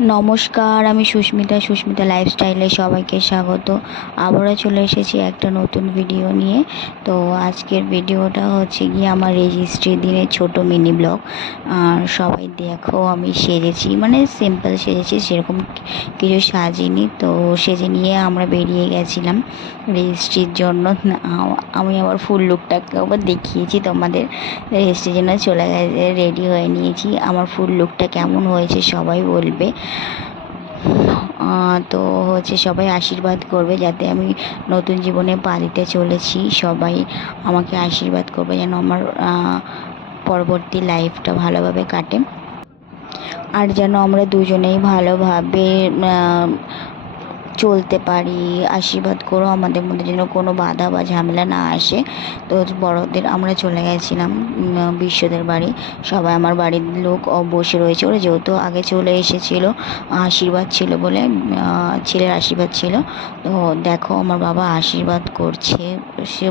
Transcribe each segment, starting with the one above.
নমস্কার, আমি সুস্মিতা লাইফস্টাইলে সবাইকে স্বাগত। আবারও চলে এসেছি একটা নতুন ভিডিও নিয়ে। তো আজকের ভিডিওটা হচ্ছে গিয়ে আমার রেজিস্ট্রি দিনের ছোট মিনি ব্লগ। আর সবাই দেখো আমি সেজেছি, মানে সিম্পল সেজেছি, সেরকম কিছু সাজিনি। তো সেজে নিয়ে আমরা বেরিয়ে গেছিলাম রেজিস্ট্রির জন্য। আমি আবার ফুল লুকটাকে আবার দেখিয়েছি তোমাদের। রেজিস্ট্রির জন্য চলে গেছে, রেডি হয়ে নিয়েছি। আমার ফুল লুকটা কেমন হয়েছে সবাই বলবে। তো হচ্ছে সবাই আশীর্বাদ করবে যাতে আমি নতুন জীবনে পা দিতে চলেছি। সবাই আমাকে আশীর্বাদ করবে যেন আমার পরবর্তী লাইফটা ভালোভাবে কাটে, আর যেন আমরা দুজনেই ভালোভাবে চলতে পারি। আশীর্বাদ করো আমাদের মধ্যে যেন কোনো বাধা বা ঝামেলা না আসে। তো বড়দের আমরা চলে গেছিলাম বিশ্বদের বাড়ি। সবাই আমার বাড়ির লোক বসে রয়েছে, ওরা যেহেতু আগে চলে এসেছিল, আশীর্বাদ ছিল বলে, ছেলের আশীর্বাদ ছিল। তো দেখো আমার বাবা আশীর্বাদ করছে, সে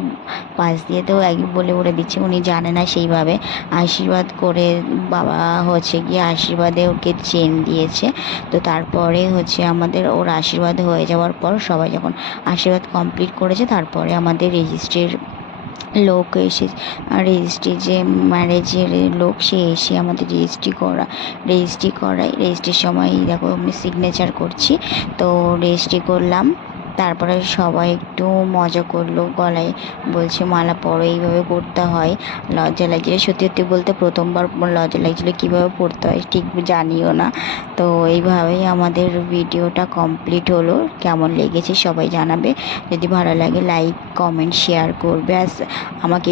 পাশ দিয়ে তো একই বলে দিচ্ছে, উনি জানে না সেইভাবে। আশীর্বাদ করে বাবা হচ্ছে গিয়ে আশীর্বাদে ওকে চেন দিয়েছে। তো তারপরে হচ্ছে আমাদের ওর আশীর্বাদ হয়ে যাওয়ার পর সবাই যখন আশীর্বাদ কমপ্লিট করেছে, তারপরে আমাদের রেজিস্ট্রির লোক এসে, রেজিস্ট্রি যে ম্যারেজের লোক, সে এসে আমাদের রেজিস্ট্রির সময় দেখো আমি সিগনেচার করছি। তো রেজিস্ট্রি করলাম, তারপরে সবাই একটু মজা করলো, গলায় বলছে মালা পরো, এইভাবে পড়তে হয়। লজ্জা লাগছিল, সত্যি বলতে প্রথমবার লজ্জা লাগছিলো কীভাবে পড়তে হয়, ঠিক জানিও না। তো এইভাবেই আমাদের ভিডিওটা কমপ্লিট হলো। কেমন লেগেছে সবাই জানাবে, যদি ভালো লাগে লাইক কমেন্ট শেয়ার করবে। আর আমাকে